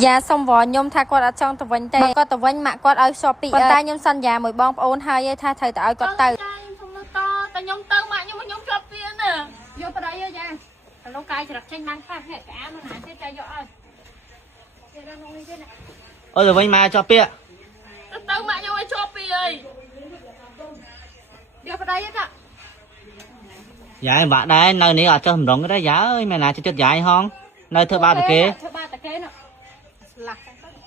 យ៉ាសុំវល់ខ្ញុំថាគាត់អត់ចង់ទៅវិញទេគាត់ទៅវិញម៉ាក់គាត់ឲ្យសពពីប៉ុន្តែខ្ញុំសន្យាមួយបងប្អូនហើយថាត្រូវទៅឲ្យគាត់ទៅខ្ញុំទៅតែខ្ញុំទៅម៉ាក់ខ្ញុំជាប់វាណាយកប្តីយ៉ាលោកកាយច្រឹកចេញបានខ្លះហេតុក្អាមណាទេចាយកឲ្យទៀតដល់នោះនេះទៀតអូទៅវិញមកជាប់ពាក្យទៅម៉ាក់ខ្ញុំឲ្យជាប់ពីអើយយកប្តីទៅយាយបាក់ដែរនៅនេះអត់ចុះម្ដងទេយាយអើយមែនណាចិត្តយាយហងនៅធ្វើបាបតែគេធ្វើបាបតែគេនោះស្លាស់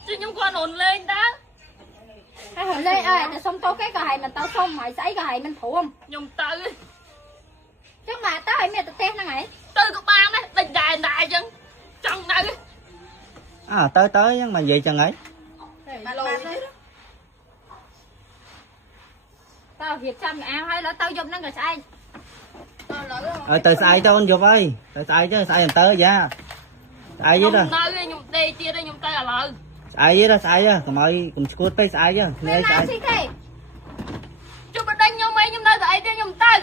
ខ្ញុំគាត់អូនលេងតាហើយលេងអើយតែសុំតោគេក៏ឲ្យមិនទៅសុំហើយស្អីក៏ឲ្យមិនព្រមខ្ញុំទៅចឹងមកទៅឲ្យមានប្រទេសហ្នឹងហើយទៅក៏បានដែរដេញដែរអញ្ចឹងចង់ទៅទៅហ្នឹងមកនិយាយចឹងហីបាទលោកតើរៀបចំអាវហើយឡើយទៅយប់ហ្នឹងក៏ស្អែកទៅស្អែកទៅអូនយប់ហើយទៅស្អែកទៅស្អែកមិនទៅយ៉ាស្អែកទេទៅខ្ញុំដេកទៀតខ្ញុំទៅឥឡូវស្អែកទេស្អែកកុំឲ្យកុំឈួតពេកស្អែកគ្នាស្អែកទេជុំបដិញខ្ញុំអីខ្ញុំនៅតែអីទេខ្ញុំទៅ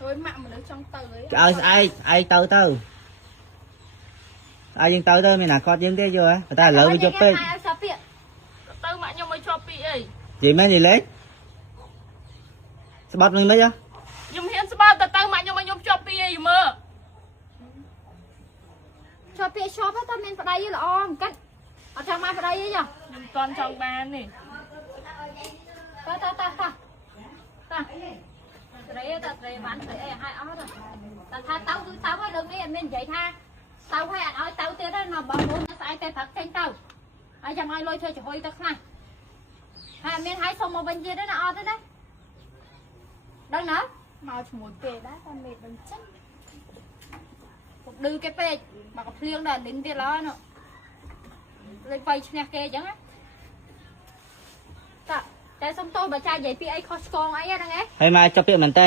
ជួយម៉ាក់មនុស្សចង់ទៅអីឲ្យស្អែកឯងទៅស្អែកយើងទៅមានណាគាត់យើងទេយល់ហ៎តែឥឡូវវាយប់ពេកទៅម៉ាក់ខ្ញុំឲ្យជាប់ពីអីនិយាយមែននិយាយលេងស្បាត់មិនមិនខ្ញុំហ៊ានស្បាត់ទៅម៉ាក់ខ្ញុំឲ្យខ្ញុំជាប់ពីអីមើលជាប់ពីជាប់តែមានប្តីល្អមិនកាត់អត់ចង់មកប្តីទេខ្ញុំតន់ចង់បាននេះទៅត្រីបានទៅអីឲ្យអស់ទៅតែថាទៅគឺទៅហើយលើកនេះអត់មាននិយាយថាទៅហើយអត់ឲ្យទៅទៀតទេមកបងប្អូនស្អែកតែព្រឹកចេញទៅហើយចាំឲ្យលុយធ្វើចំហុយទៅខ្លះហើយអត់មានឲ្យសុំមកវិញទៀតទេណាអត់ទេណាដឹងណាមកឈ្មោះគេដែរតែមេបញ្ចេញពុកឌឺគេពេកមកកំភ្លៀងដល់លីនទៀតឡើយនោះលេងបៃឈ្នះគេអញ្ចឹងណាតែសុំតោះបើចាយនិយាយពីអីខុសឆ្គងអីហ្នឹងឯងហើយមកចាប់ពាក្យមែនតើ